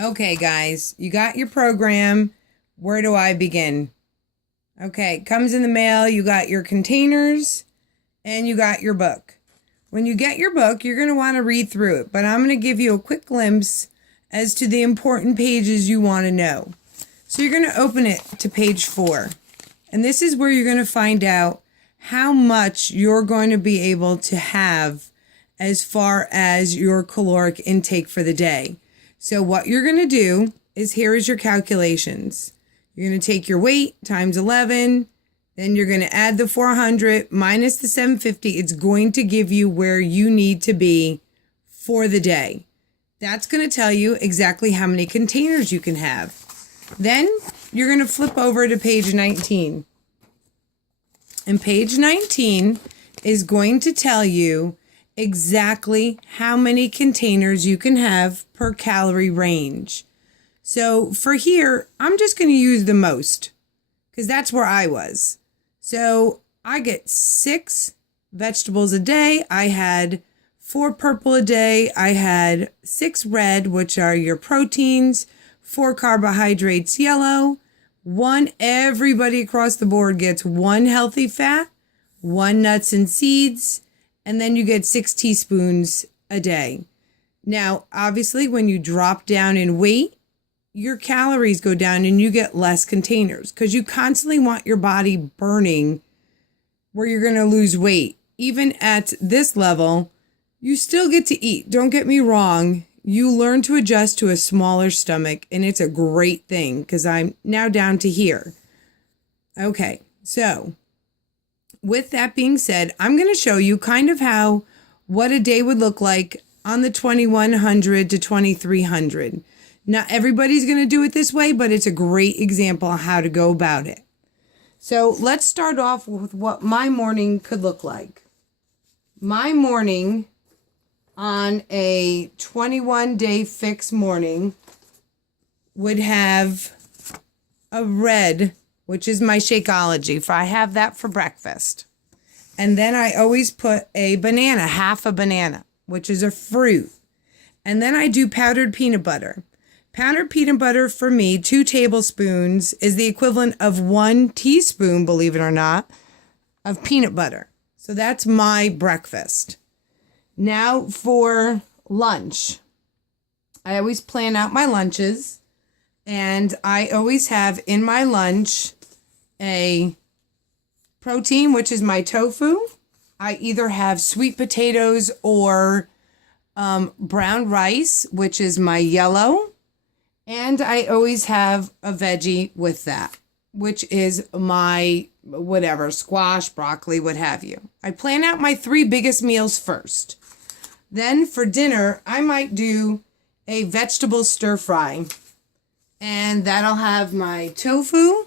Okay, guys, you got your program. Where do I begin? Okay, comes in the mail. You got your containers and you got your book. When you get your book, you're going to want to read through it, but I'm going to give you a quick glimpse as to the important pages you want to know. So you're going to open it to page 4, and this is where you're going to find out how much you're going to be able to have as far as your caloric intake for the day. So what you're going to do is, here is your calculations. You're going to take your weight times 11, then you're going to add the 400 minus the 750. It's going to give you where you need to be for the day. That's going to tell you exactly how many containers you can have. Then you're going to flip over to page 19. And page 19 is going to tell you exactly how many containers you can have per calorie range. So for here, I'm just going to use the most because that's where I was. So I get 6 vegetables a day. I had 4 purple a day. I had 6 red, which are your proteins, 4 carbohydrates yellow, 1, everybody across the board gets 1 healthy fat, 1 nuts and seeds, and then you get 6 teaspoons a day. Now, obviously, when you drop down in weight, your calories go down and you get less containers because you constantly want your body burning where you're going to lose weight. Even at this level, you still get to eat. Don't get me wrong. You learn to adjust to a smaller stomach, and it's a great thing because I'm now down to here. Okay, so with that being said, I'm going to show you kind of what a day would look like on the 2100 to 2300. Not everybody's going to do it this way, but it's a great example of how to go about it. So let's start off with what my morning could look like. My morning on a 21-day fix morning would have a red, which is my Shakeology. If I have that for breakfast. And then I always put a banana, half a banana, which is a fruit. And then I do powdered peanut butter. Powdered peanut butter for me, 2 tablespoons, is the equivalent of 1 teaspoon, believe it or not, of peanut butter. So that's my breakfast. Now for lunch. I always plan out my lunches, and I always have in my lunch a protein, which is my tofu. I either have sweet potatoes or brown rice, which is my yellow. And I always have a veggie with that, which is my whatever, squash, broccoli, what have you. I plan out my 3 biggest meals first. Then for dinner, I might do a vegetable stir fry. And that'll have my tofu.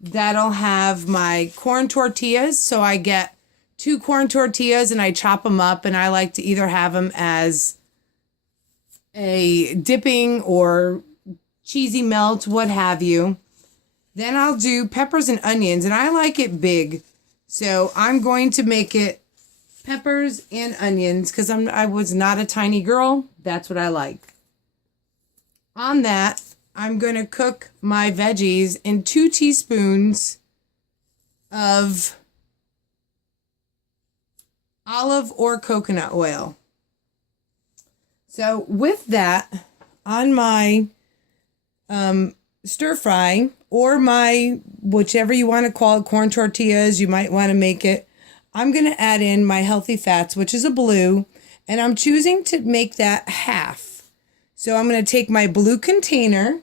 That'll have my corn tortillas. So I get 2 corn tortillas and I chop them up. And I like to either have them as a dipping or cheesy melt, what have you. Then I'll do peppers and onions, and I like it big. So I'm going to make it peppers and onions because I was not a tiny girl. That's what I like. On that, I'm going to cook my veggies in 2 teaspoons of olive or coconut oil. So with that, on my stir fry, or my, whichever you want to call it, corn tortillas, you might want to make it, I'm going to add in my healthy fats, which is a blue, and I'm choosing to make that half. So I'm going to take my blue container,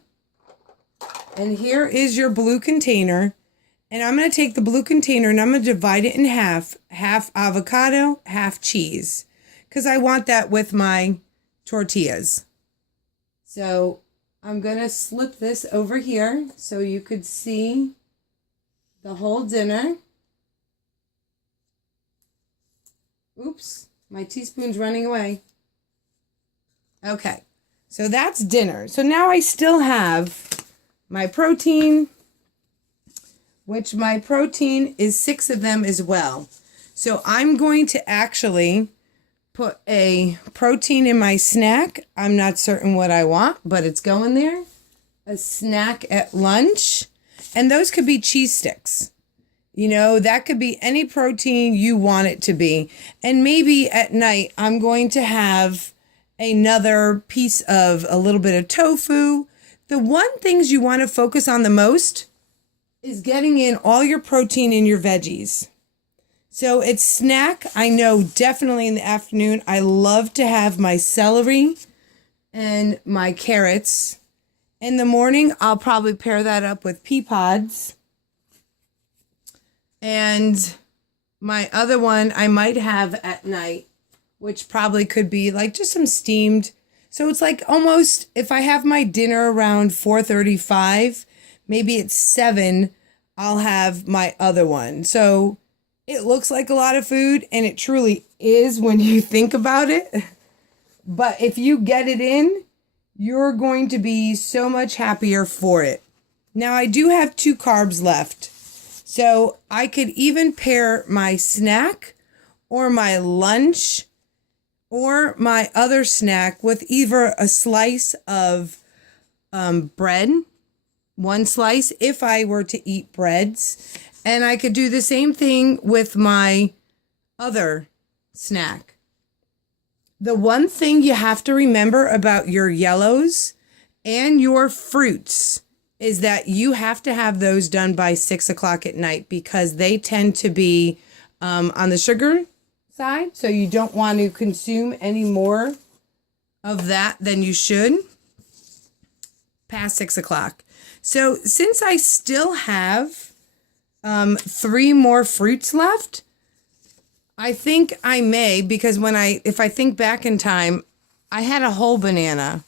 and here is your blue container, and I'm going to take the blue container and I'm going to divide it in half avocado, half cheese, because I want that with my tortillas. So I'm going to slip this over here so you could see the whole dinner. Oops, my teaspoon's running away. Okay, so that's dinner. So now I still have my protein, which my protein is 6 of them as well. So I'm going to actually put a protein in my snack. I'm not certain what I want, but it's going there. A snack at lunch. And those could be cheese sticks. You know, that could be any protein you want it to be. And maybe at night, I'm going to have another piece of a little bit of tofu. The one things you want to focus on the most is getting in all your protein in your veggies. So it's snack. I know definitely in the afternoon, I love to have my celery and my carrots. In the morning, I'll probably pair that up with pea pods. And my other one I might have at night, which probably could be like just some steamed. So it's like almost, if I have my dinner around 4:35, maybe at 7, I'll have my other one. So it looks like a lot of food, and it truly is when you think about it. But if you get it in, you're going to be so much happier for it. Now, I do have 2 carbs left. So I could even pair my snack or my lunch or my other snack with either a slice of bread, 1 slice if I were to eat breads. And I could do the same thing with my other snack. The one thing you have to remember about your yellows and your fruits is that you have to have those done by 6 o'clock at night, because they tend to be on the sugar side. So you don't want to consume any more of that than you should past 6 o'clock. So since I still have 3 more fruits left, I think I may, because if I think back in time, I had a whole banana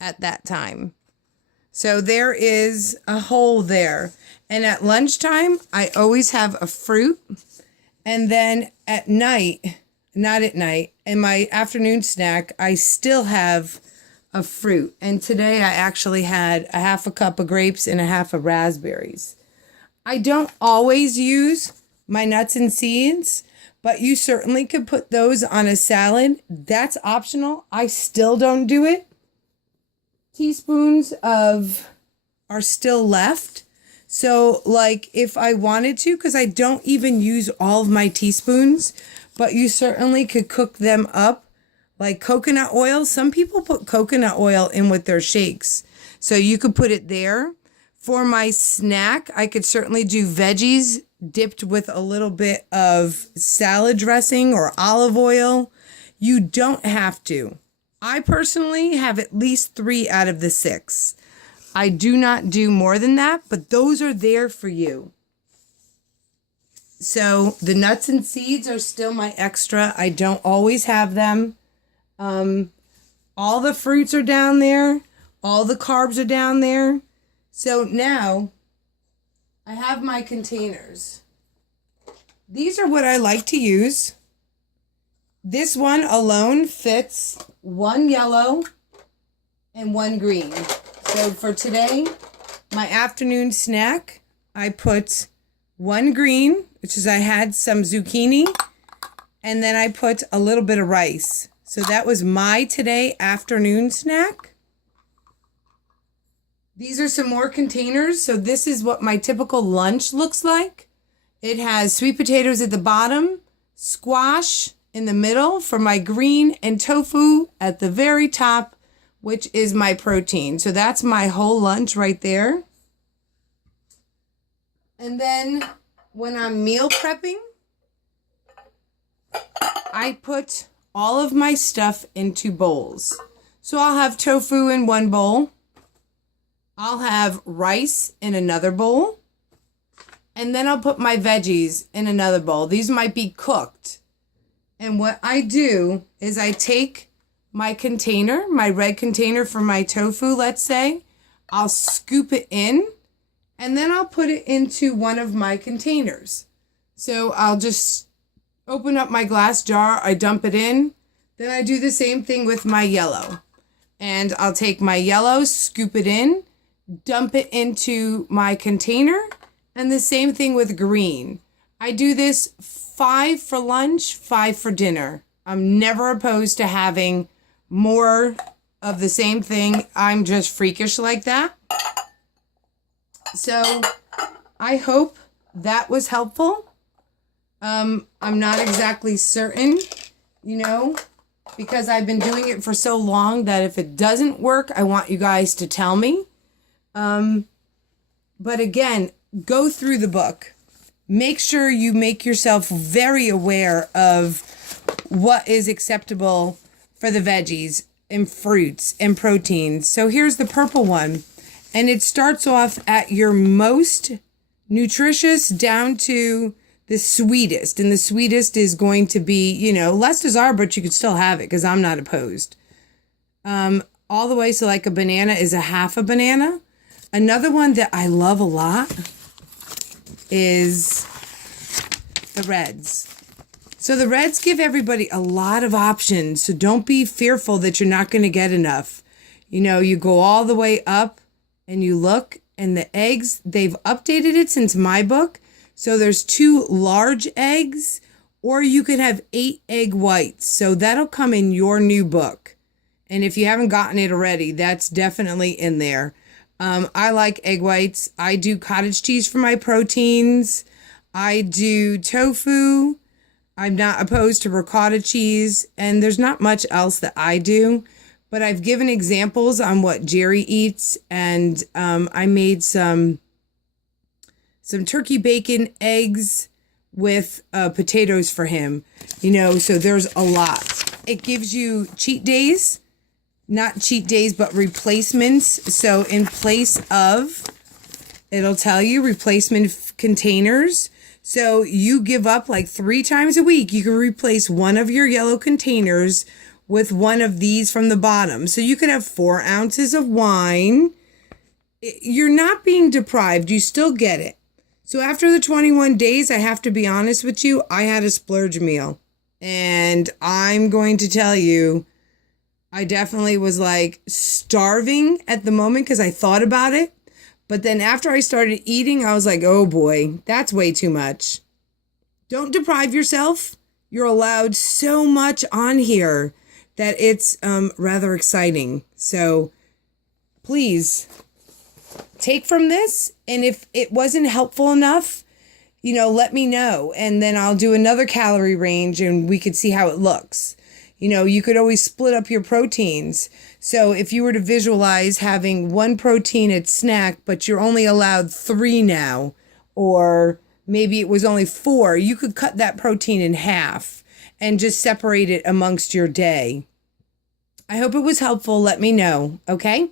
at that time. So there is a hole there. And at lunchtime, I always have a fruit. And then at night, not at night, in my afternoon snack, I still have a fruit. And today I actually had a half a cup of grapes and a half of raspberries. I don't always use my nuts and seeds, but you certainly could put those on a salad. That's optional. I still don't do it. Teaspoons are still left. So like if I wanted to, because I don't even use all of my teaspoons, but you certainly could cook them up like coconut oil. Some people put coconut oil in with their shakes. So you could put it there. For my snack, I could certainly do veggies dipped with a little bit of salad dressing or olive oil. You don't have to. I personally have at least 3 out of the 6. I do not do more than that, but those are there for you. So the nuts and seeds are still my extra. I don't always have them. All the fruits are down there. All the carbs are down there. So now I have my containers. These are what I like to use. This one alone fits 1 yellow and 1 green. So for today, my afternoon snack, I put 1 green, which is I had some zucchini, and then I put a little bit of rice. So that was my today afternoon snack. These are some more containers. So this is what my typical lunch looks like. It has sweet potatoes at the bottom, squash in the middle for my green, and tofu at the very top, which is my protein. So that's my whole lunch right there. And then when I'm meal prepping, I put all of my stuff into bowls. So I'll have tofu in 1 bowl. I'll have rice in another bowl. And then I'll put my veggies in another bowl. These might be cooked. And what I do is I take my container, my red container for my tofu, let's say. I'll scoop it in, and then I'll put it into one of my containers. So I'll just open up my glass jar, I dump it in. Then I do the same thing with my yellow. And I'll take my yellow, scoop it in, dump it into my container, and the same thing with green. I do this 5 for lunch, 5 for dinner. I'm never opposed to having more of the same thing. I'm just freakish like that. So I hope that was helpful. I'm not exactly certain, because I've been doing it for so long that if it doesn't work, I want you guys to tell me. But again, go through the book. Make sure you make yourself very aware of what is acceptable for the veggies and fruits and proteins. So here's the purple one. And it starts off at your most nutritious down to the sweetest. And the sweetest is going to be, less desirable, but you could still have it because I'm not opposed. All the way, so like a banana is a half a banana. Another one that I love a lot is the reds. So the reds give everybody a lot of options. So don't be fearful that you're not going to get enough. You go all the way up and you look, and the eggs, they've updated it since my book. So there's 2 large eggs, or you could have 8 egg whites. So that'll come in your new book. And if you haven't gotten it already, that's definitely in there. I like egg whites. I do cottage cheese for my proteins. I do tofu. I'm not opposed to ricotta cheese. And there's not much else that I do. But I've given examples on what Jerry eats. And I made some turkey bacon, eggs with potatoes for him. So there's a lot. It gives you cheat days. Not cheat days, but replacements. So in place of, it'll tell you replacement containers. So you give up like 3 times a week. You can replace one of your yellow containers with one of these from the bottom. So you could have 4 ounces of wine. You're not being deprived. You still get it. So after the 21 days, I have to be honest with you, I had a splurge meal. And I'm going to tell you, I definitely was like starving at the moment because I thought about it. But then after I started eating, I was like, oh boy, that's way too much. Don't deprive yourself. You're allowed so much on here that it's rather exciting. So please take from this. And if it wasn't helpful enough, let me know. And then I'll do another calorie range and we could see how it looks. You could always split up your proteins. So if you were to visualize having 1 protein at snack, but you're only allowed 3 now, or maybe it was only 4, you could cut that protein in half and just separate it amongst your day. I hope it was helpful. Let me know. Okay?